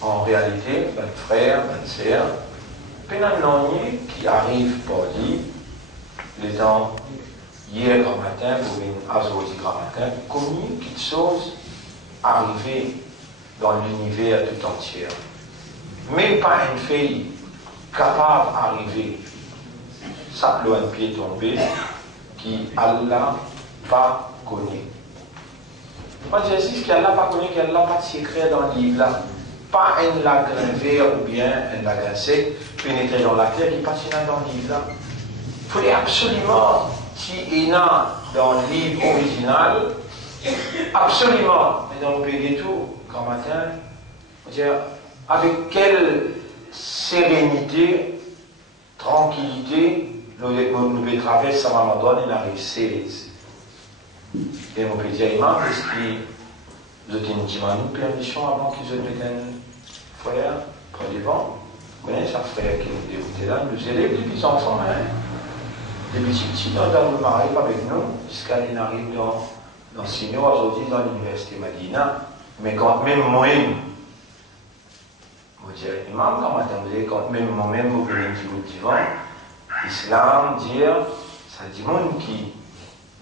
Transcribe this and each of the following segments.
En réalité, ben frère, ben sœur, pénalonier qui arrive pour dire, les gens, hier grand matin, pour une azodi grand matin, connu quelque chose arrivé dans l'univers tout entier. Même pas une fille capable d'arriver, simplement un pied tombé, qui Allah pas connaît. Moi, j'insiste qu'Allah pas connaît, qu'Allah pas de secret dans le livre là. Pas un lagrin vert ou bien un lagrin sec pénétré dans la terre qui passe dans le livre là. Il faut absolument, si est dans le livre original, absolument, mais dans le pays et tout, grand matin, dire, avec quelle sérénité, tranquillité, nous traversons sa maman donne et la réussite. Et on peut dire, imam, est-ce que vous avez une permission avant qu'ils aient un frère près devant? Vous connaissez un frère qui nous déroutait là, nous élève des petits enfants, hein? Des petits petits dans le mariage avec nous, jusqu'à ce qu'il arrive dans 6 mois aujourd'hui dans l'université Madina. Mais quand même moi, vous direz, imam, quand même moi-même, vous voulez du divan, l'islam, dire, ça dit monde qui.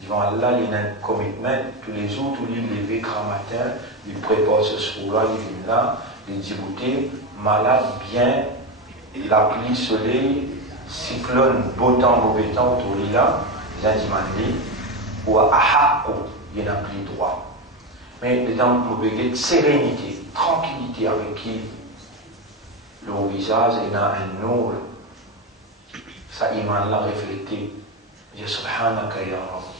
Devant Allah, il y a un commitment. Tous les jours, tous les lever grand matin, il prépare ce soir-là, il vient là, il dit goûter, malade, bien, la pluie, soleil, cyclone, beau temps, mauvais temps, autour de là, les indimandés, ou à Ahako, il y a un pli droit. Mais les gens mauvais, sérénité, tranquillité avec qui le visage est un nour, ça iman l'a reflété. Je dis Subhanaka ya Rabbi.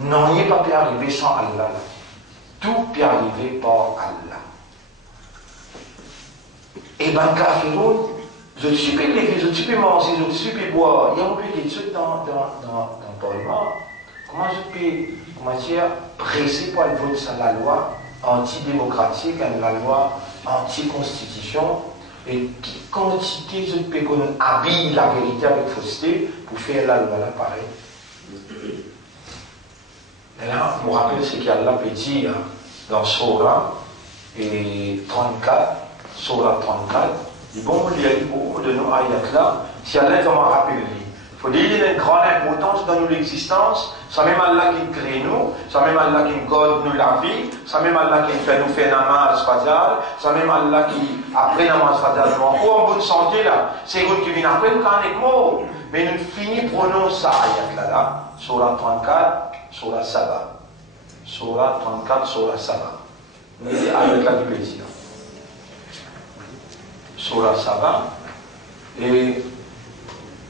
Non, il n'est pas pu arriver sans Allah. Tout peut arriver par Allah. Et ben, Kafiroun, je suis pas lever, je suis pas manger, je suis pas boire. Il y a un peu de trucs dans le Parlement. Comment je peux, presser pour le vote sur la loi antidémocratique, la loi anti-constitution, et quelle quantité je peux qu'on habille la vérité avec fausseté pour faire la loi là pareil. Et là, je me rappelle ce qu'Allah peut dire dans Surah 34, Surah 34, il bon, il y a beaucoup de nos ayats là, si Allah va m'en rappeler, il faut dire qu'il y a une grande importance dans notre existence, c'est même Allah qui crée nous, c'est même Allah qui garde nous la vie, c'est même Allah qui fait nous faire namaz fajr, c'est même Allah qui, après namaz fajr, nous encore en bonne santé là, c'est vous qui vient après nous quand on est mort, mais nous finissons prononcer ça ayat là, Surah 34, Surah Saba. Surah 34, Surah Saba. Nous disons avec la plaisir. Surah Saba. Et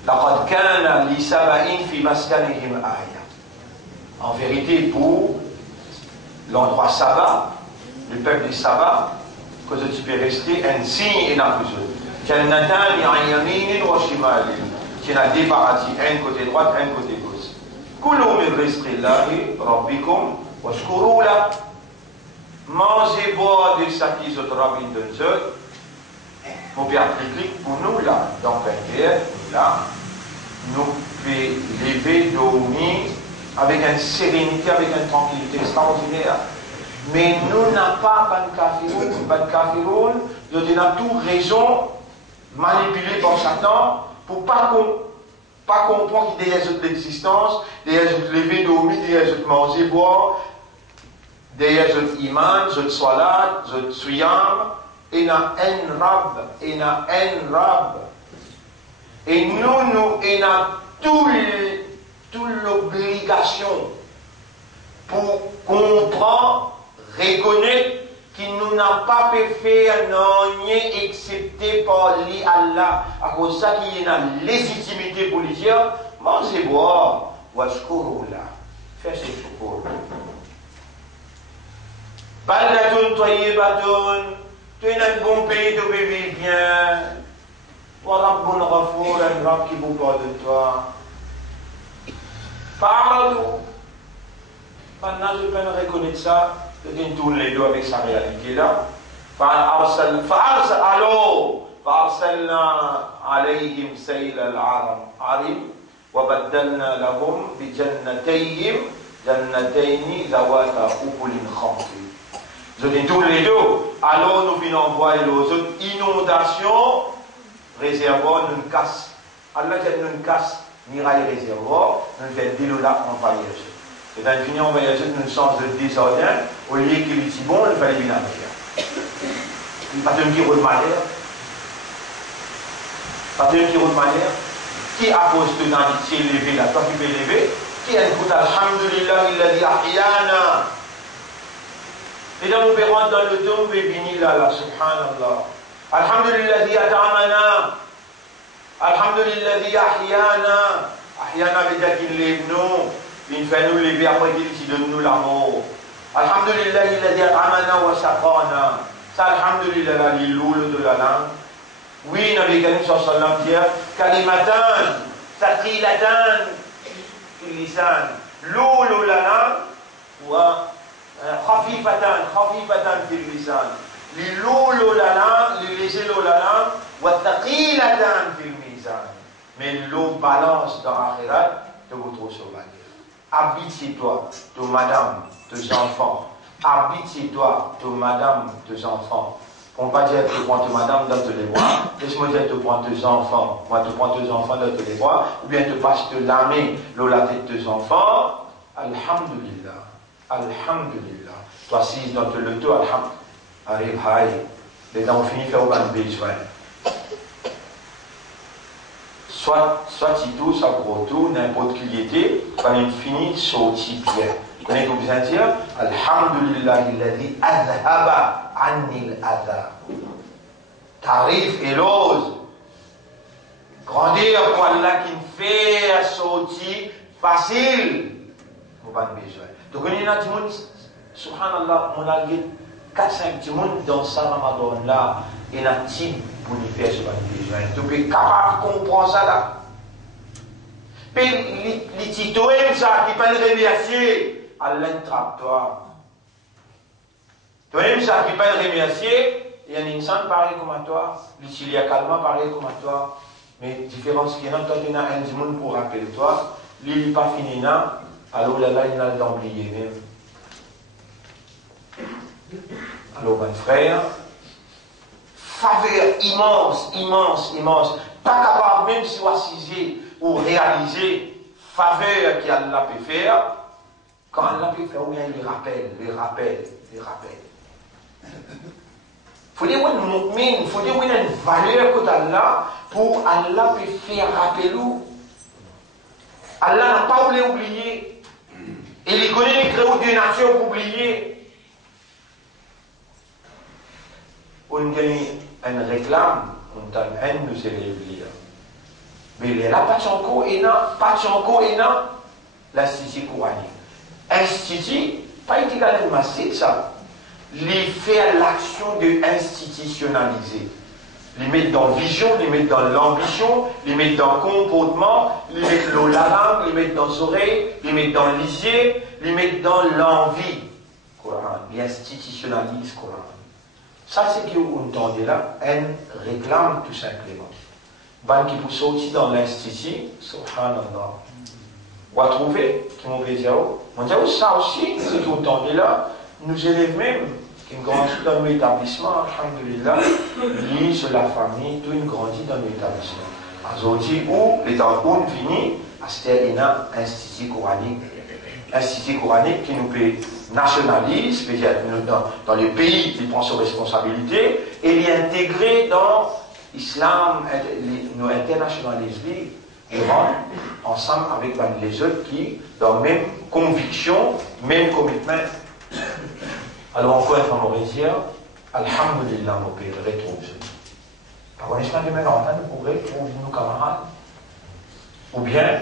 لقد كان لسبأ في مسكنهم آية. En vérité, pour l'endroit Saba, le peuple de Saba, que tu peux rester un signe et un cousin. جنتان عن يمين وشمال. Tu as deux paradis, un côté droit, un côté gauche. كلوا من رزق الله ربكم واشكروا له. Mangez, boire de ça qui est rabbi de Dieu. Mon père clique pour nous là, dans le cœur, là, nous pouvons lever, dormir avec une sérénité, avec une tranquillité extraordinaire. Mais nous n'avons pas ban kafiroun, nous avons toute raison manipulée par Satan pour pas comprendre qu'il y a des existences, il y a des lever, dormir, il y a des manger, boire, il y a des iman, des salat, des suyam, et na un rab, et na un rab. Et nous avons toute l'obligation pour comprendre, reconnaître qu'il nous n'a pas pu faire rien excepté par lui Allah. À cause de ça qu'il y a une légitimité pour lui dire, mangez boire, washkuru là. Fais ce chocolat. Baldatun tayyibatun. Tu es un bon pays de vivre bien. Warabbun ghafour, un rab qui vous parle de toi. Parle-nous. Maintenant, je peux reconnaître ça. Je viens tourner les deux avec sa réalité là. فأرسلنا عليهم سيل العرم عرم وبدلنا لهم بجنتيهم Jannataini zawata ukulin khamti. Je dis tous les deux, alors nous venons envoyer les autres inondations, réservoir nous casse. Allah dit nous casse, miraille réservoir, nous fait de l'eau là en voyage. Et dans le fini en voyage, nous sommes de désordre, au lieu qu'il est si bon, il fallait bien faire. Il pas de petit rôle malheur. Pas de petit rôle malheur. Qui appose de dans l'itier levé là, toi qui peux lever, qui a écouté Alhamdulillah, il a dit Ahyana. Et donc, on peut rentrer dans le dôme, on peut venir là, subhanallah. Alhamdulillah, il at'amana. Alhamdulillah, il ahyana. Ahyana veut dire qu'il lève nous. Il fait nous lever après qu'il donne nous l'amour. Alhamdulillah, il a dit at'amana wa saqana. Ça, alhamdulillah, l'illoul de la langue. Oui, Nabi Karim sallallahu alayhi wa sallam dit kalimatan, thaqilatan, fil lisan. L'eau la langue, wa خفيفة في اللسان للولو لنا للجلو لنا والثقيلة في الميزان mais l'eau balance dans l'akhirat de votre sauvage. Habite-toi de madame, tes enfants. Habite-toi de madame, tes enfants. On ne va pas dire tu prends tes madame dans tous les bras. Laisse-moi dire tu prends tes enfants. Moi tu prends tes enfants dans tous les bras. Ou bien tu passes te lamer l'eau la tête de tes enfants. Alhamdulillah. Alhamdulillah. Toi, si dans le dos, alhamdulillah, arrive, aïe, les dents finissent faire au besoin. Soit si tout, soit gros tout, n'importe qui était, quand il finit, sorti bien. Vous connaissez ce que vous allez dire? Alhamdulillah, il a dit, azhaba anil adha. T'arrives et l'ose. Grandir pour Allah qui me fait sortir facile. Vous n'avez pas besoin. Donc, on est dans le monde, subhanallah, on a 4-5 petits mondes dans ce Ramadan-là, et on a un petit pour nous faire ce besoin. Donc, on est capable de comprendre ça là. Puis, les titoyens, ça, qui peuvent remercier, Allah trappe-toi. Toi-même, ça, qui peuvent remercier, il y a un insan pareil comme toi, l'utilia calmement pareil comme toi, mais différence qu'il y a, toi, tu as un monde pour rappeler toi, lui, il n'est pas fini là. Alors là, il a d'oublier même. Alors, mon frère, faveur immense, immense, immense. Pas capable même si vous assisez ou réaliser faveur qu'Allah peut faire. Quand Allah peut faire, il les rappelle. Il faut dire qu'il faut dire qu'il y a une valeur que Allah pour Allah peut faire rappeler nous. Allah n'a pas voulu oublier. Et il connaît les créaux des nations pour oublier. On gagne une réclame, on a une de ces réveillés. Mais il est là, pas de chanco et non, l'institut coranique. Institut, pas égal à masser ça. Les faire l'action de institutionnaliser. Les mettre dans la vision, les mettre dans l'ambition, les mettre dans le comportement, les mettre dans la langue, les mettre dans les oreilles, les mettre dans le lisier, les mettre dans l'envie. Les institutionnalise Coran. Ça, c'est que vous entendez là, une réclame tout simplement. Ben qui vous sortit dans l'institut, subhanallah. Vous avez trouvé, qui m'ont dit, on dit, ça aussi, c'est que vous entendez là, nous élèves même. Qui grandit dans l'établissement, alhamdulillah, lui, sur la famille, tout grandit dans l'établissement. Aujourd'hui, où les enfants finissent, c'est un institut coranique. Institut coranique qui nous peut nationaliser, c'est-à-dire dans les pays qui prend ses responsabilités, et les intégrer dans l'islam, nous internationaliser, et rendre ensemble avec les autres qui, dans la même conviction, même commitment. Alors encore une fois, on va dire, alhamdulillah, mon père, retrouve ce. Par contre, est-ce que même en train de retrouver nos camarades? Ou bien,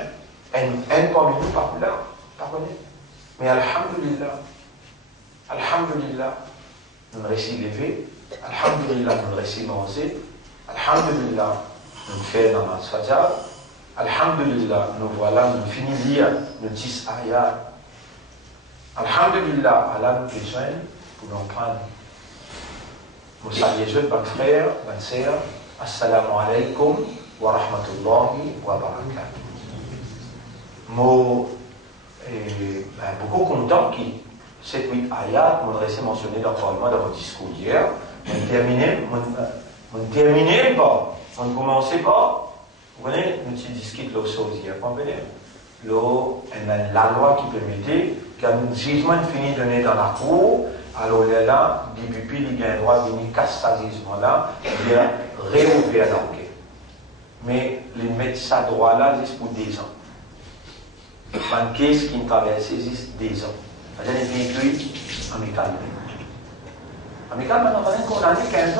un parmi nous, pas là, pas connaître. Mais alhamdulillah, nous réussissons lever, alhamdulillah, nous réussissons manger, alhamdulillah, nous faisons dans notre fajr, alhamdulillah, nous voilà, nous finissons lire, nous 10 ayats. Alhamdulillah, Allah nous besoin pour nous prendre. Vous saluez jeunes, bonnes frères, bonnes sœurs, assalamu alaikum wa rahmatullahi wa barakatuh. Mot Et beaucoup contents qui, 7-8 ayats, m'ont resté mentionné dans mon discours hier. On terminait pas, on ne commençait pas. Vous voyez, nous discutons de choses hier, vous comprenez? La loi qui permettait qu'un jugement finit donné dans la cour, alors là, les pupilles, il y a un droit de venir casser ce jugement-là, et de réouvrir l'enquête. Mais les médecins droit-là, c'est pour 10 ans. Une caisse qui traverse, c'est 10 ans. Il y a des véhicules amicales. Amical, maintenant, on a condamné 15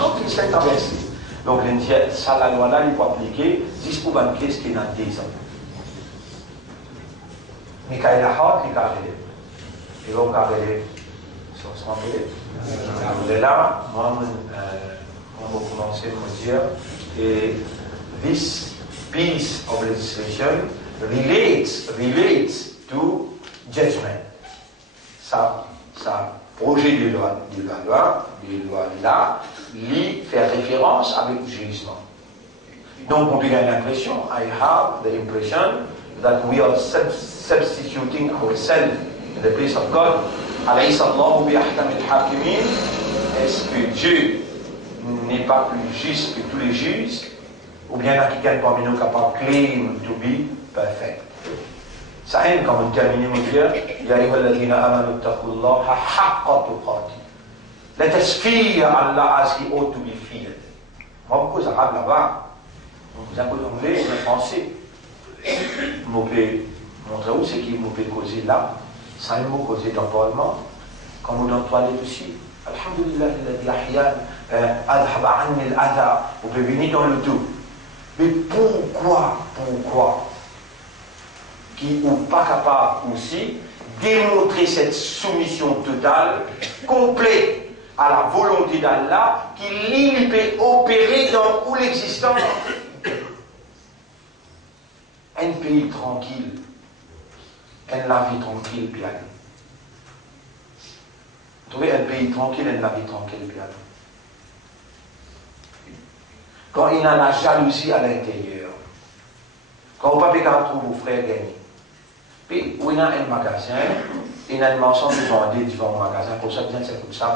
ans qui s'est traversé. Donc, ça, la loi-là, il faut appliquer juste pour une caisse qui a 10 ans. Mais quand il a hâte, il a carré. Et donc, carré, ça se rappelle. Et là, moi, on va commencer à me dire, et this piece of legislation relates to judgment. Ça, projet de loi là, lui fait référence avec le jugement. Donc, on peut avoir l'impression, I have the impression that we are substituting ourselves in the place of God. Alayhi sallahu bi ahkam al-hakimin. Est-ce que Dieu n'est pas plus juste que tous les juges? Ou bien là, quelqu'un parmi nous capable claim to be perfect? Ça aime quand on termine, mon Dieu. Ya ayyuhalladhina amanu taqullaha haqqa tuqatih. Let us fear Allah as he ought to be feared. Moi, beaucoup d'arabes là-bas, vous avez anglais, vous français. Vous pouvez montrer où c'est qu'il vous peut causer là, sans mot causer dans le Parlement, comme vous dans le toilette aussi. Alhamdulillah, vous pouvez venir dans le tout. Mais pourquoi qui n'est pas capable aussi démontrer cette soumission totale, complète à la volonté d'Allah, qui lui peut opérer dans l'existence. Un pays tranquille, la vie tranquille, bien. Vous trouvez un pays tranquille, la vie tranquille, bien. Quand il y a la jalousie à l'intérieur, quand on ne peut pas trouver vos frères gagner. Puis, où il y a un magasin, il y a une mention de vendre devant un magasin, pour ça, c'est comme ça.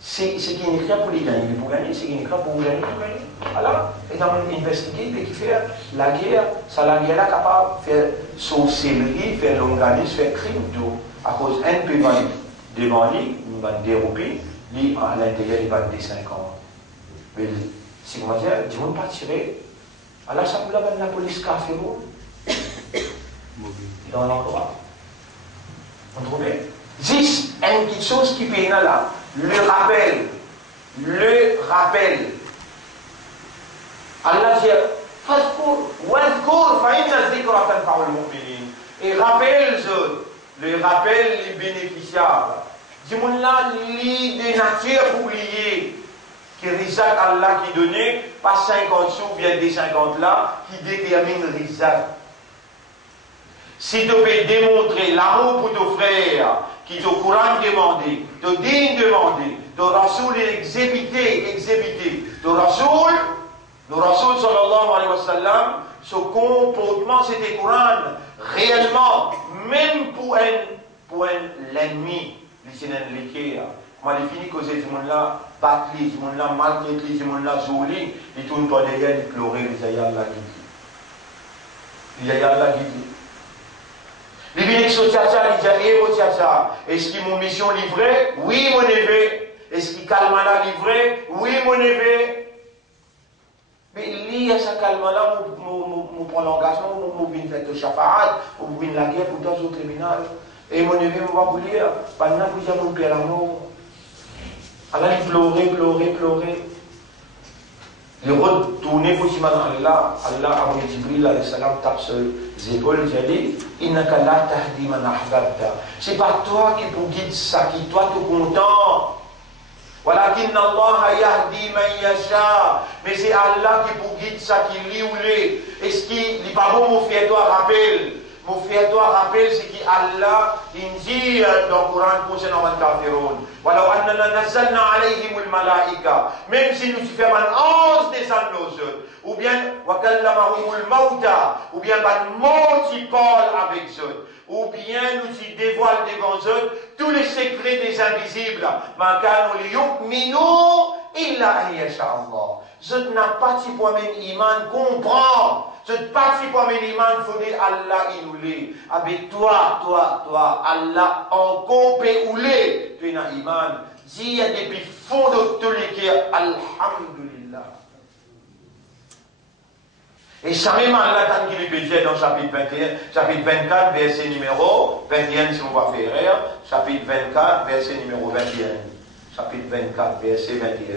C'est qui est écrit pour les gagner, pour gagner, c'est qui est écrit pour vous gagner, pour gagner. Alors, et dans l'investiguer, puis qui fait la guerre, ça la guerre là capable de faire sorcellerie, faire l'organisme, faire crime, tout. À cause d'un peu devant lui, il va dérouper, lui, à l'intérieur, il va des 50. Mais si vous me dites, ils ne vont pas tirer. Alors, ça vous la police café, dans l'endroit. Vous trouvez? Juste une petite chose qui paye là, le rappel. Allah dit, et rappelle le rappel les bénéficiaires. Dis-moi là, l'idée nature oubliée, qui risque Allah qui donnait, pas 50 sous, bien des 50 là, qui détermine le risque. Si tu peux démontrer l'amour pour ton frère, qui te Coran demandé, te digne demandé, te Rasoul exécuté, te Rasoul sallallahu alayhi wa sallam, ce comportement c'était Coran, réellement, même pour l'ennemi, moi, les finis que ces gens-là battent les gens-là, maltraitent les gens-là, jolient, ils tournent pas derrière, ils pleurent, ils aillent à la guide. Ils aillent à la guide. Les bénédictions de Tchacha, ils disent, est-ce qu'ils m'ont mission livrée? Oui, mon neveu. Est-ce qu'ils calmana livré? Oui, mon neveu. Mais lié à ce calmana, mon prolongation, mon vin fait au chafarat, mon vin la guerre pour d'autres criminels. Et mon neveu va vous dire, pendant que vous avez mon père l'amour. Allah il pleurait. Il retourné pour dire Allah, avant Jibril alayhi salam tape sur les épaules, il dit, innaka la tahdi man ahbabta. C'est pas toi qui pour guider ça, qui toi tu content. Walakin Allah yahdi man yasha. Mais c'est Allah qui pour guider ça, qui lit ou l'est. Est-ce qu'il n'est pas bon, mon frère, toi rappelle? Mon frère, toi rappelle, c'est qu'Allah il dit dans le Coran concernant les kafiroun, walau annana nazzalna alayhimul malaika, même si nous faisons un ange des anges, ou bien wa kallamahumul mauta, ou bien un mot qui parle avec eux, ou bien nous y dévoile devant eux tous les secrets des invisibles. Ma kanu liyu'minu illa an yasha Allah. Je n'ai pas si pour mes iman comprendre. Je n'ai pas si pour mes iman faudrait Allah inoulé. Avec toi, Allah en compé oulé. Tu es un iman. Dis depuis fond de tous les cœurs, alhamdulillah. Et ça même Allah quand il est dit dans chapitre 21, chapitre 24, verset numéro 21, si on va faire rire, chapitre 24, verset numéro 21. Chapitre 24, verset 21.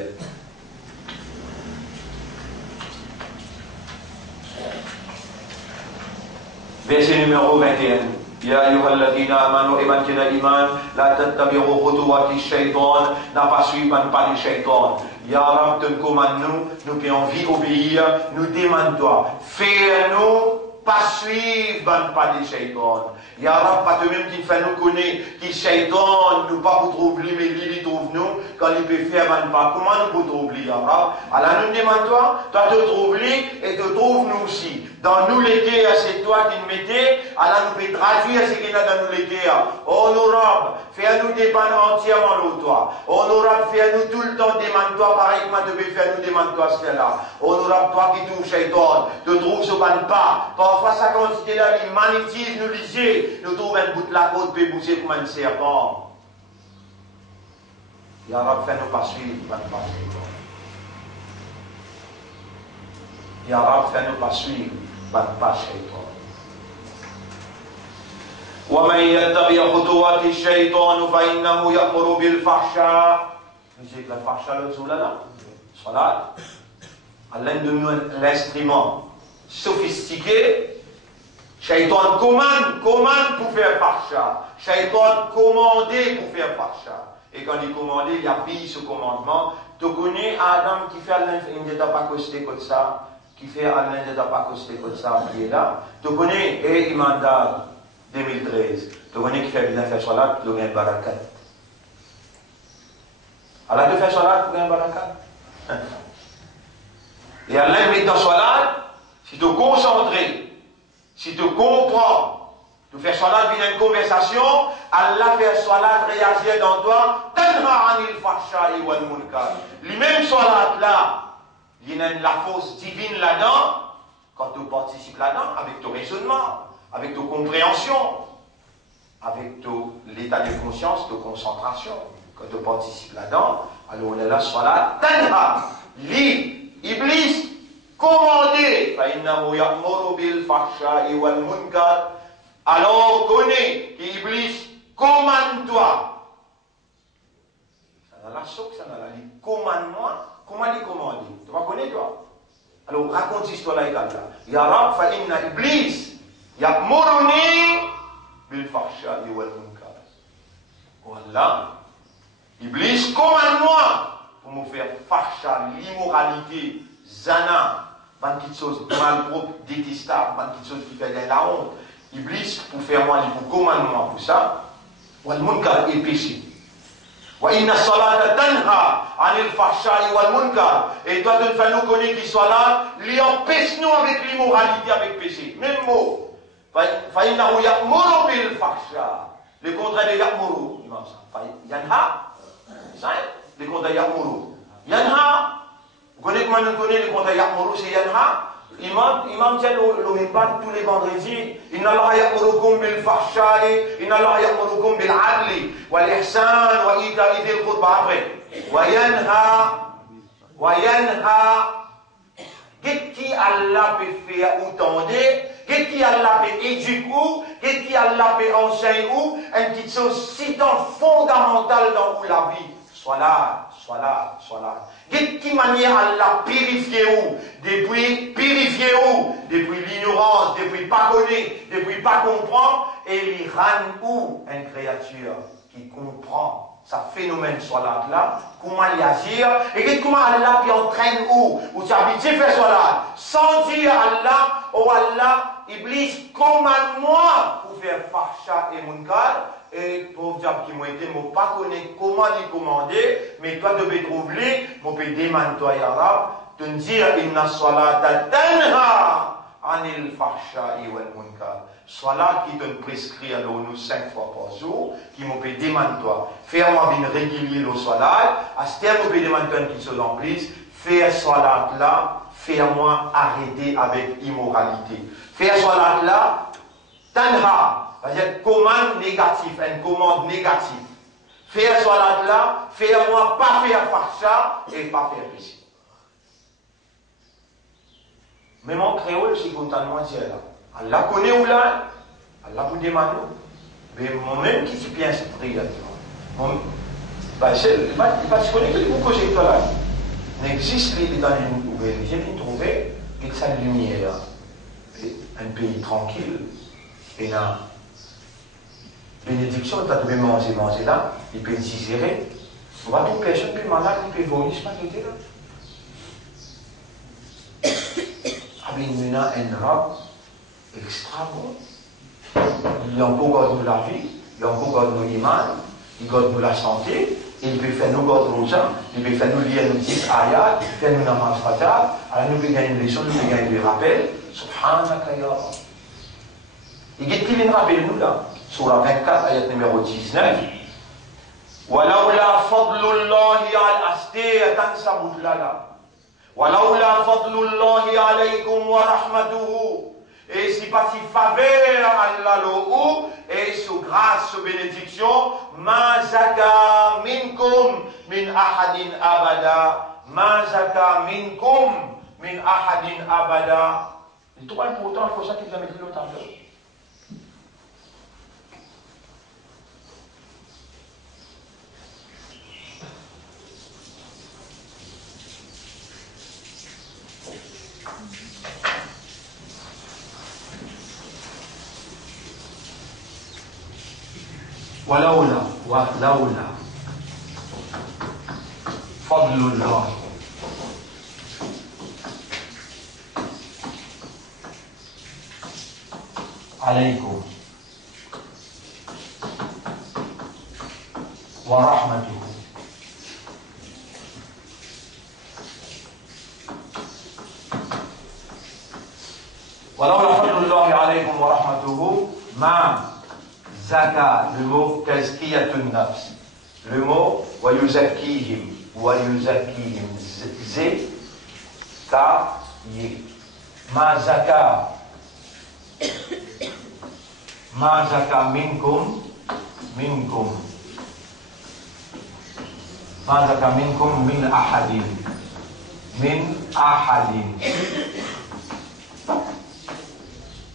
Verset numéro 21. Ya ayyuhalladhina amanu iman kina iman la tattabi'u khutuwati shaitan, n'a pas suivre pas du shaitan. Ya Rab, te commande nous qui avons envie d'obéir, nous demande-toi, fais-nous pas suivre pas du shaitan. Ya Rab, pas de même qui fait nous connaître, qui shaitan, nous pas pour trouver, mais il trouve nous, quand il peut faire pas. Comment nous pouvons trouver, Ya Rab? Alors nous demande-toi, toi te trouves et te trouve nous aussi. Dans nous les guerres, c'est toi qui nous mettais, alors nous pouvons traduire ce qu'il y a dans nous les guerres. Honorable, fais-nous dépendre entièrement de toi. Honorable, fais-nous tout le temps demande-toi, pareil que moi te peux faire nous demande-toi ce qu'il y a là. Honorable, toi qui touches shaitan, te trouves ce ban pas. Parfois, ça consiste là, il magnétise nous lisier, nous trouvons un bout de la côte, peut bouger comme un serpent. Ya Rab, fais-nous pas suivre, ban pas shaitan. Ya Rab, fais-nous pas suivre. pas shaitan. ومن يتبع خطوات الشيطان فإنه يأمر بالفحشاء. Vous savez que la fahsha, le zoulala, salat, l'un de nous l'instrument sophistiqué, shaitan commande pour faire fahsha. Shaitan commandé pour faire fahsha. Et quand il commande, il appuie ce commandement. Tu connais Adam qui fait il ne t'a pas costé comme ça. Qui fait Alain de pas costé comme ça, qui est là. Tu connais, et Imandal 2013. Tu connais qui fait bien faire salat, tu gagnes barakat. Allah te fait salat, tu gagnes barakat. Et Allah met dans salat, si tu es concentré, si tu comprends, tu fais salat via une conversation, Allah fait salat réagir dans toi, tanha anil fahsha'i wal munkar. Lui-même salat là, il y a la force divine là-dedans, quand tu participes là-dedans, avec ton raisonnement, avec ta compréhension, avec l'état de conscience, de concentration, quand tu participes là-dedans, alors on est là, soit là, tanha, li, iblis, commandé, fa'innahu ya'muru bil fahsha'i wal munkar, alors connais qu'iblis commande-toi. Ça n'a la choc, ça n'a la li, commande-moi. Comment il commande? Tu vas connaître toi? Alors raconte cette histoire-là également. Ya Rab, fa inna iblis ya'muruni bil fahsha'i wal munkar. Voilà. Iblis, commande-moi pour me faire fahsha, l'immoralité, zana, une petite chose mal propre, détestable, une petite chose qui fait de la honte. Iblis, pour faire moi, il faut commande-moi pour ça. Wal munkar est péché. Wa inna salata tanha anil fahsha'i wal munkar. Et toi, tu fais nous connaître qui soit là, lui empêche nous avec l'immoralité, avec péché. Même mot. Fa innahu ya'muru bil fahsha. Le contraire de ya'muru. Yanha. C'est le contraire de ya'muru. Yanha. Vous connaissez comment nous connaissons le contraire de ya'muru, c'est yanha. Imam tient le mipat tous les vendredis. Inna Allah ya'murukum bil fahsha'i, inna Allah ya'murukum bil adli, wal ihsan, wa ita'i dhil qurba après. Wa yanha. Qu'est-ce qui Allah peut faire autant qu'est-ce qui Allah peut éduquer ou, qu'est-ce qui Allah peut enseigner ou, une petite chose si tant fondamentale dans la vie. Soit là. De quelle manière Allah purifier ou, depuis l'ignorance, depuis pas connaître, depuis pas comprendre, et il rend où une créature qui comprend ça phénomène soit là, comment il agir, et comment Allah puis entraîne où tu habites fait soit sans dire Allah, oh Allah, Iblis, commande-moi pour faire fahsha et munkar, et pauvre diable qui m'a été, moi pas connaît comment les commander, mais toi tu peux trouver, moi peux demander toi, ya Rab, te dire, inna salata tanha anil fahsha'i wal munkar. Salat qui te prescrit alors nous 5 fois par jour, qui me peut demander toi, fais-moi bien régulier le salat, à ce terme, me peut demander toi qui se remplisse, faire salat là, fais-moi arrêter avec immoralité. Faire salat là, tanha, c'est-à-dire commande négative, une commande négative. Faire salat là, fais-moi pas faire fahsha et pas faire péché. Mais mon créole, c'est contentement dire là. Allah connaît où là, Allah vous demande. Mais moi-même qui suis bien cette prière. Parce que vous cogitez là. N'existe dans les nouvelles. J'ai bien trouvé que cette lumière, un pays tranquille, et la bénédiction, tu as manger là, il peut digérer. On va toute personne qui est malade, il peut voler ce matin là. Avec une robe extra bon. Il encore de la vie, il encore de l'image, il garde de la santé, il peut faire nous garder nos gens, il peut faire nous lire nos 10 ayats, faire nous namaz fatal, alors nous pouvons gagner une leçon, nous pouvons gagner des rappels. Subhanaka ya Allah. Il y a qui vient rappeler nous là, sur la 24, ayat numéro 19. Walaula fadlullahi al-asti, attends ça bout là. Walaula fadlullahi alaykum wa rahmatuhu. Et si pas si faveur Allah l'eau, et sous grâce, sous bénédiction, ma zaka minkum min ahadin abada. Ma zaka minkum min ahadin abada. C'est trop important, il faut ça qu'il vous a mis le tableau. ولولا فضل الله عليكم ورحمته ولولا فضل الله عليكم ورحمته ما Zaka, le mot tazkiyatun nafs. Le mot wayuzakihim. Wayuzakihim. Z, ka, ye. Ma zaka. Ma zaka minkum. Minkum. Ma zaka minkum min ahadin. Min ahadin.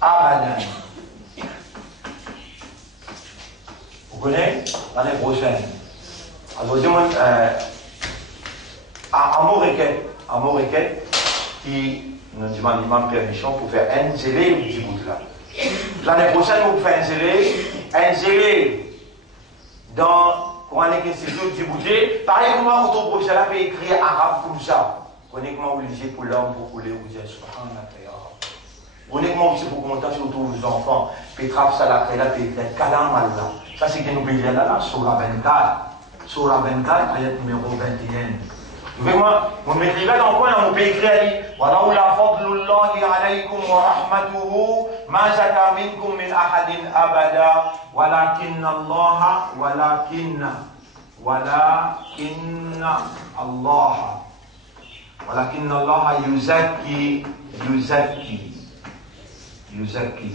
Abadan. Vous connaissez l'année prochaine. Alors, je demande à Moréquet, qui nous demande l'imam permission pour faire un zélé ou du bout là. L'année prochaine, vous faites un zélé dans Coranic Institute du bouté. Pareil, comment votre projet là peut écrire arabe comme ça. Honnêtement, vous lisez pour l'homme, pour couler, vous dites subhanallah. Honnêtement, c'est pour commenter sur tous vos enfants. Petraf Salakre là, peut-être Kalam Allah. Ça, c'est que nous payons là, sur la 24. Sur la 24, ayat numéro 21. Vraiment, vous m'écrivez dans le coin, on peut écrire Walaula fadlullahi alaykum wa rahmatuhu ma zaka minkum min ahadin abada walakinna Allah yuzakki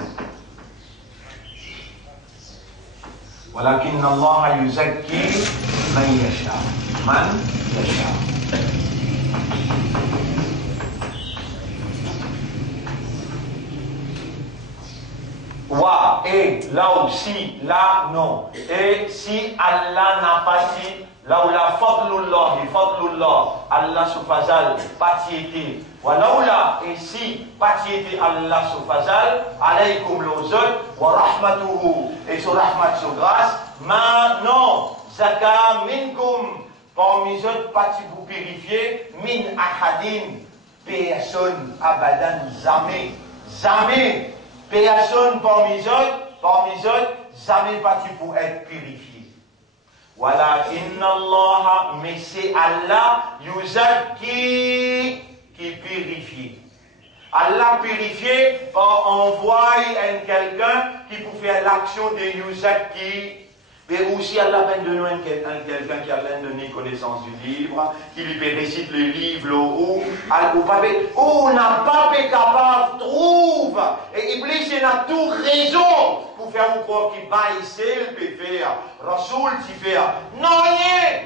ولكن الله يزكي من يشاء Wa, et, là aussi, là, non. Et si Allah n'a pas dit, là où la fadlullah, Allah sufazal, patiété. Walaula, et si patiété Allah sufazal, alaykum l'ozol, wa rahmatuhu, et sur rahmat, sur grâce, ma, non, zaka minkum, parmi eux, pati vous purifier, min ahadin, personne, abadan, jamais, personne parmi eux parmi eux, jamais battu pour être purifié. Walakinna Allah, mais c'est Allah, yuzakki, qui purifie. Allah purifié envoie quelqu'un qui peut faire l'action de yuzakki. Mais aussi Allah peine de nous quelqu'un qui a plein de connaissance du livre, qui lui récite le livre où on n'a pas été capable trouve. Et Iblis il a tout raison pour faire vous croire qu'il va essayer le peut faire. Rasoul tu fais. Non rien.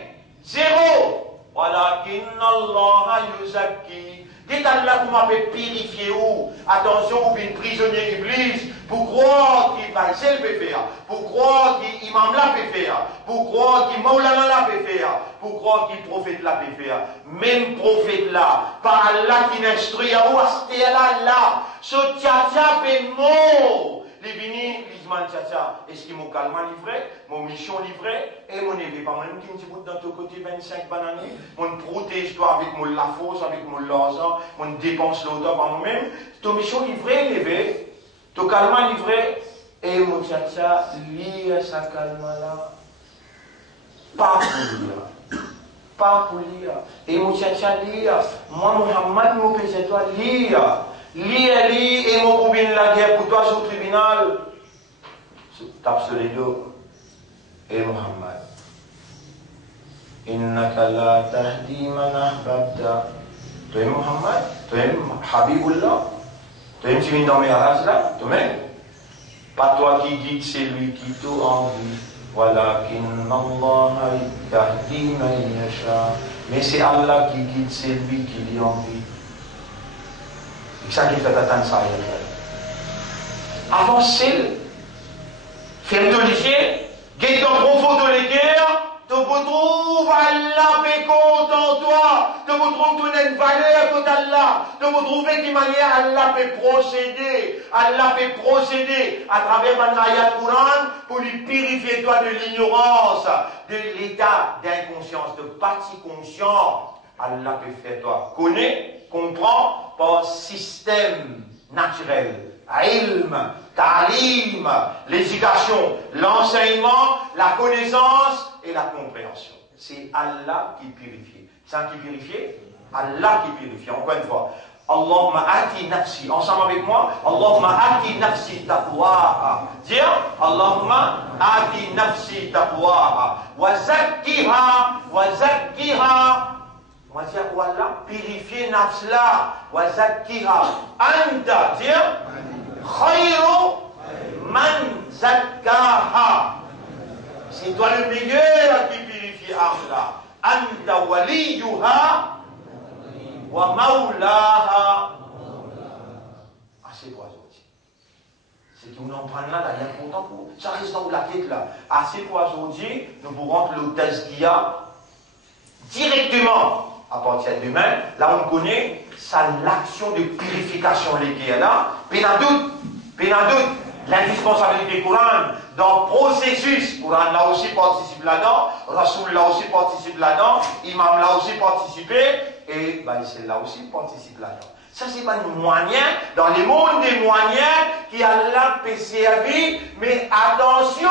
Zéro. Walakinna Allah yuzakki. Dites Allah vous m'avez purifié où? Attention, vous êtes prisonnier Iblis. Pour croire qu'il va essayer le faire, pour croire qu'il imam la peut faire, pour croire qu'il maulana la peut faire, pour croire qu'il prophète la peut faire. Même prophète là, par Allah qui n'instruit à où acheter là, ce tchatcha est mort. Les bénis, les man tchatcha, est-ce qu'il m'a calmé livré, mon mission livré, et mon élevé, pas même qui me dit dans ton côté 25 bananes, mon protège toi avec mon la force, avec mon l'argent, mon dépense l'autre par moi-même, ton mission livré, élevé. To kalma livré et mon tchatcha lire sa kalma là. Pas pour lire. Pas pour lire. Et mon tchatcha lire. Moi, Muhammad, mon péché, toi, lire. Lire, et mon boubine la guerre pour toi sur le tribunal. Tape sur les dos. Et Muhammad. Innaka la tahdi man ahbabta. Toi, Muhammad. Toi, Habibullah. Tu aimes tu dans mes races là, toi-même. Pas toi qui guide, c'est lui qui t'a envie. Walakinna Allah yahdi man yasha. Mais c'est Allah qui guide, c'est lui qui lui envie. C'est ça qui fait attendre ça. Avancez. Fais-le léger. Guide ton profond de l'équerre. Tu retrouves Allah pécot en toi. Tu retrouves une valeur de Allah. Tu retrouves de manière Allah peut procéder. Allah peut procéder à travers un ayat Coran pour lui purifier toi de l'ignorance, de l'état d'inconscience, de partie consciente. Allah peut faire toi connaître, comprendre par système naturel. Ilm, ta'lim, l'éducation, l'enseignement, la connaissance et la compréhension. C'est Allah qui purifie. C'est qui purifie? Allah qui purifie. Encore une fois. Allahumma ati nafsi. Ensemble avec moi. Allahumma ati nafsi taqwaha. Dire Allahumma ati nafsi taqwaha. Wa zakkiha. Wa zakkiha. On va dire, voilà, purifier nafsla. Wa zakkiha. Anta. Dire khayru man zakkaha. C'est toi le meilleur qui purifie Allah. Anta waliyuha wa maulaha. Assez pour aujourd'hui. C'est qu'on en prend là, il y a longtemps pour. Ça reste dans la tête là. Assez pour aujourd'hui, nous pourrons le tazkiya directement à partir de demain. Là, on connaît ça, l'action de purification léguée là. Pénadoute, l'indispensabilité Coran dans le processus. Coran là aussi participe là-dedans, Rasoul là aussi participe là-dedans, Imam là aussi participé, et ben, c'est là aussi participe là-dedans. Ça, c'est pas un moyen, dans les mondes des moyens, qui Allah peut servir, mais attention,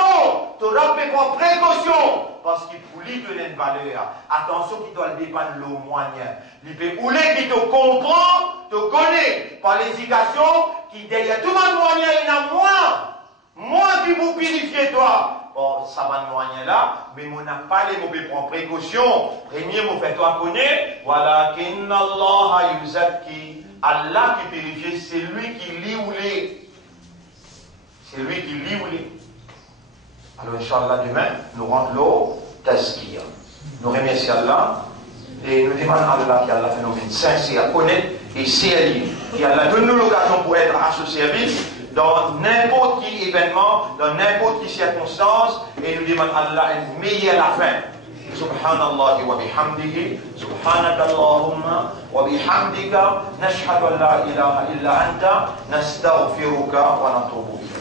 tu dois prendre précaution, parce qu'il faut lui donner une valeur. Attention, qui doit dépendre le moyen. Il peut ouler qui te comprend, te connaît, par l'éducation, qui derrière tout le moyen, il y en a moins qui vous purifier toi. Bon, ça va de moyen là, mais on n'a pas les mauvais prendre précaution. Premier, vous faites toi connaître, voilà, qu'inna Allah yuzakki. Allah qui purifie, c'est lui qui lit ou lit. C'est lui qui lit ou lit. Alors, Inch'Allah, demain, nous rendons l'eau, tazkiya. Nous remercions Allah et nous demandons à Allah qui a la phénomène sincère à connaître et sérieux, qui a donné l'occasion pour être à ce service dans n'importe quel événement, dans n'importe quelle circonstance, et nous demandons à Allah une meilleure la fin. سبحان الله وبحمده سبحانك اللهم وبحمدك نشهد أن لا إله إلا أنت نستغفرك ونتوب إليك